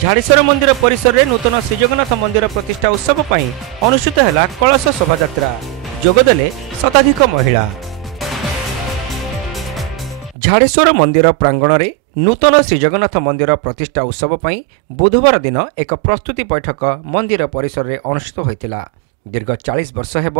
झाड़ेश्वर मंदिर परिसर में नूतन श्रीजगन्नाथ मंदिर प्रतिष्ठा उत्सव पर अनुष्ठित है कलश शोभायात्रा। जोगदेले शताधिक महिला। झाड़ेश्वर मंदिर प्रांगण में नूतन श्रीजगन्नाथ मंदिर प्रतिष्ठा उत्सव पर बुधवार दिन एक प्रस्तुति बैठक मंदिर परिसर में अनुष्ठित होता। दीर्घ 40 वर्ष हेब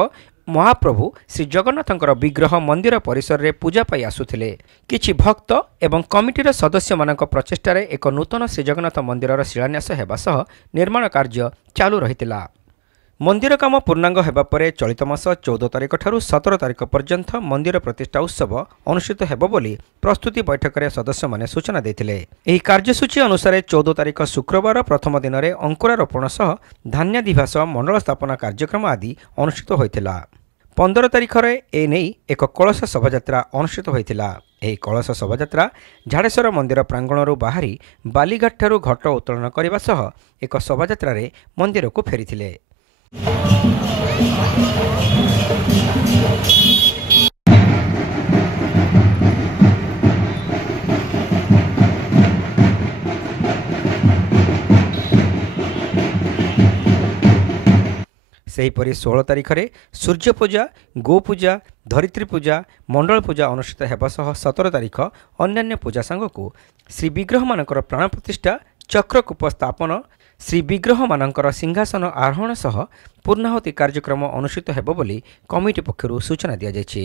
महाप्रभु श्री जगन्नाथंकर विग्रह मंदिर परिसर में पूजा पाई आसुथिले। किछि भक्त एवं कमिटीर सदस्य मानक प्रचेष्टार एक नूतन श्रीजगन्नाथ मंदिर शिलान्यास हेबा सह निर्माण कार्य चालू रहितिला। मंदिर काम पूर्णांग हेबा परे चलित मास 14 तारिख ठारू 17 तारिख पर्यंत मंदिर प्रतिष्ठा उत्सव अनुष्ठित हेबो बोली प्रस्तुति बैठक में सदस्य माने सूचना देथिले। एही कार्यसूची अनुसार 14 तारिख शुक्रवार प्रथम दिन में अंकुरारोपण सह धान्यादिभास मंडल स्थापना कार्यक्रम आदि अनुष्ठित होइतिला। 15 तारिख में एने एक कलश शोभायात्रा अनुष्ठित होइतिला। एही कलश शोभायात्रा झाड़ेश्वर मंदिर प्रांगणरू बाहरी बालीघाट ठारू घट उत्तोलन करने सह एक शोभायात्रा रे मंदिर को फेरिथिले। सेहीपरि 16 तारिख में सूर्य पूजा, गो पूजा, धरित्री पूजा, मंडल पूजा अनुष्ठित हेबा सह 17 तारिख अन्यान्य पूजा सांगकु श्री विग्रह मानकर प्राण प्रतिष्ठा, चक्रकूप स्थापन, श्री विग्रह मानकर सिंहासन आरोहण सह पूर्णाहुति कार्यक्रम अनुष्ठित हेबो बोली कमिटी पक्षरु सूचना दिया जायछि।